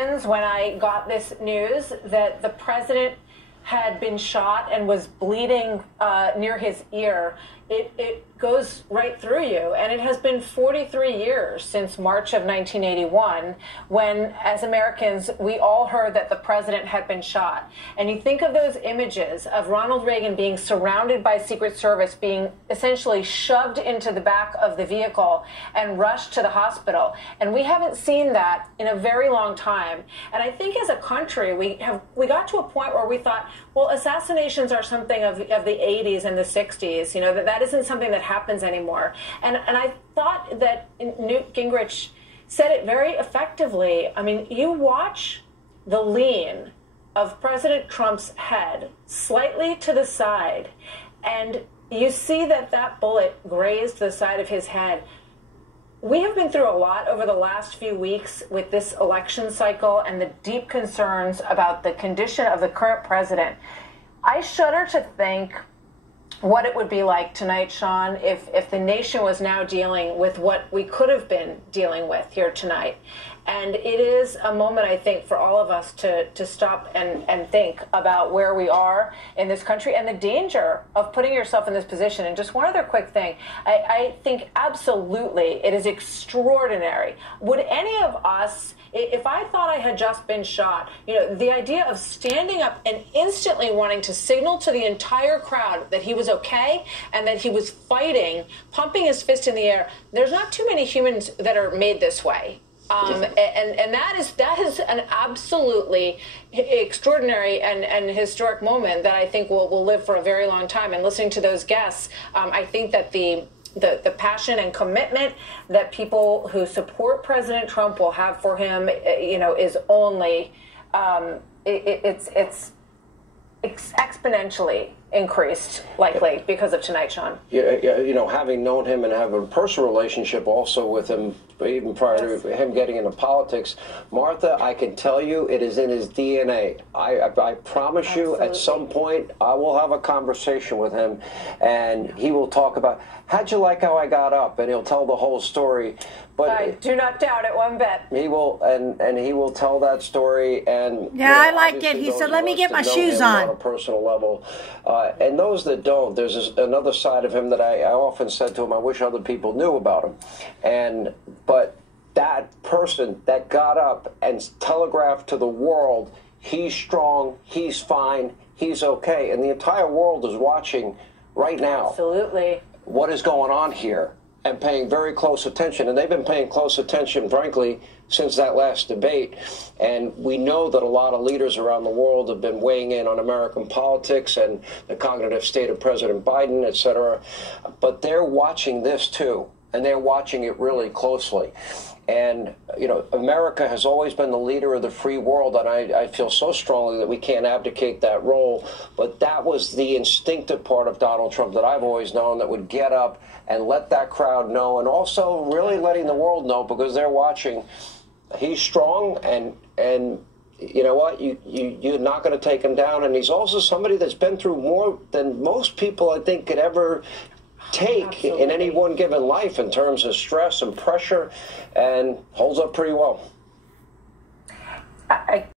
When I got this news that the president had been shot and was bleeding near his ear, it goes right through you. And it has been 43 years since March of 1981 when, as Americans, we all heard that the president had been shot. And you think of those images of Ronald Reagan being surrounded by Secret Service, being essentially shoved into the back of the vehicle and rushed to the hospital. And we haven't seen that in a very long time. And I think as a country, we got to a point where we thought, well, assassinations are something of the 80s and the 60s, that isn't something that happens anymore. And I thought that Newt Gingrich said it very effectively. I mean, you watch the lean of President Trump's head slightly to the side, and you see that bullet grazed the side of his head. We have been through a lot over the last few weeks with this election cycle and the deep concerns about the condition of the current president. I shudder to think what it would be like tonight, Sean, if the nation was now dealing with what we could have been dealing with here tonight. And it is a moment, I think, for all of us to stop and think about where we are in this country and the danger of putting yourself in this position. And just one other quick thing. I think absolutely it is extraordinary. Would any of us, if I thought I had just been shot, the idea of standing up and instantly wanting to signal to the entire crowd that he was okay and that he was fighting, pumping his fist in the air, there's not too many humans that are made this way. And that is an absolutely extraordinary and historic moment that I think will live for a very long time. And listening to those guests, I think that the passion and commitment that people who support President Trump will have for him, is only it's exponentially increased, likely, because of tonight, Sean. Having known him and having a personal relationship also with him, even prior to him getting into politics, Martha, I can tell you it is in his DNA. I promise you, at some point, I will have a conversation with him, and he will talk about, how'd you like how I got up? And he'll tell the whole story. But I do not doubt it one bit. He will, and he will tell that story. And yeah, I like it. He said, "Let me get my shoes on." On a personal level, and those that don't, there's another side of him that I often said to him, I wish other people knew about him. But that person that got up and telegraphed to the world, he's strong, he's fine, he's okay, and the entire world is watching right now. Absolutely. What is going on here? And paying very close attention. And they've been paying close attention, frankly, since that last debate. And we know that a lot of leaders around the world have been weighing in on American politics and the cognitive state of President Biden, et cetera. But they're watching this, too. And they're watching it really closely. And, America has always been the leader of the free world, and I feel so strongly that we can't abdicate that role. But that was the instinctive part of Donald Trump that I've always known, that would get up and let that crowd know, and also really letting the world know, because they're watching. He's strong, and you know what? You're not going to take him down. And he's also somebody that's been through more than most people, I think, could ever take Absolutely. In any one given life in terms of stress and pressure, and holds up pretty well.